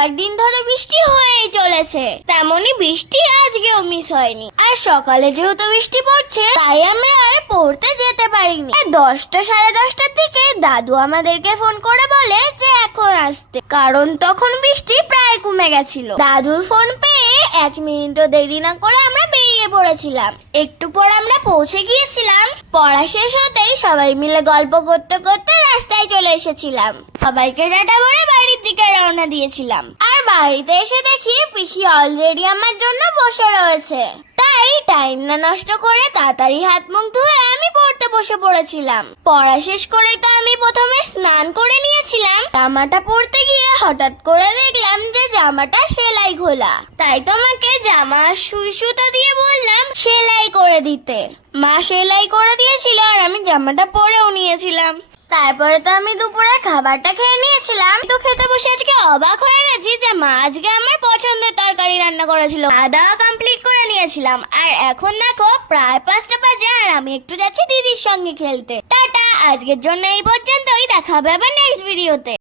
কয়েকদিন ধরে বৃষ্টি হয়েই চলেছে, তেমনি বৃষ্টি আজকেও মিস হয়নি। আর সকালে যেহেতু বৃষ্টি পড়ছে তাই আমরা আর পড়তে যেতে পারিনি। 10টা সাড়ে 10টার দিকে দাদু আমাদেরকে ফোন করে বলে যে এখন আসতে, কারণ তখন বৃষ্টি প্রায় কমে গেছিল। দাদুর ফোন পেয়ে 1 মিনিটও দেরি না করে আমরা বেরিয়ে পড়েছিলাম। একটু পর আমরা পৌঁছে গিয়েছিলাম। পড়া শেষ হতেই সবাই মিলে গল্প করতে করতে রাস্তায় চলে এসেছিলাম। সবাইকে টাটা বলে বাড়ির দিকে রওনা দিয়েছিলাম। আর বাড়িতে এসে দেখি পিসি অলরেডি আমার জন্য বসে রয়েছে। তাই টাইম না নষ্ট করে তাড়াতাড়ি হাত মুখ ধুয়ে আমি পড়তে বসে পড়েছিলাম। পড়া শেষ করে তো আমি প্রথমে স্নান করে নিয়েছিলাম। জামাটা পরতে গিয়ে হঠাৎ করে দেখলাম যে জামাটা সেলাই খোলা। তাই তোমাকে জামা সুই সুতো দিয়ে বললাম সেলাই করে দিতে। মা সেলাই করে দিয়েছিল আর আমি জামাটা পরেও নিয়েছিলাম। তারপরে তো আমি দুপুরে খাবারটা খেয়ে নিয়েছিলাম। তো খেতে বসে আজকে অবাক হয়ে গেছি যে মা আজকে আমার পছন্দের তরকারি রান্না করেছিল। খাওয়া দাওয়া কমপ্লিট করে নিয়েছিলাম। আর এখন দেখো প্রায় 5টা বাজে আর আমি একটু যাচ্ছি দিদির সঙ্গে খেলতে। টাটা, আজকের জন্য এই পর্যন্তই। দেখা হবে আবার নেক্সট ভিডিওতে।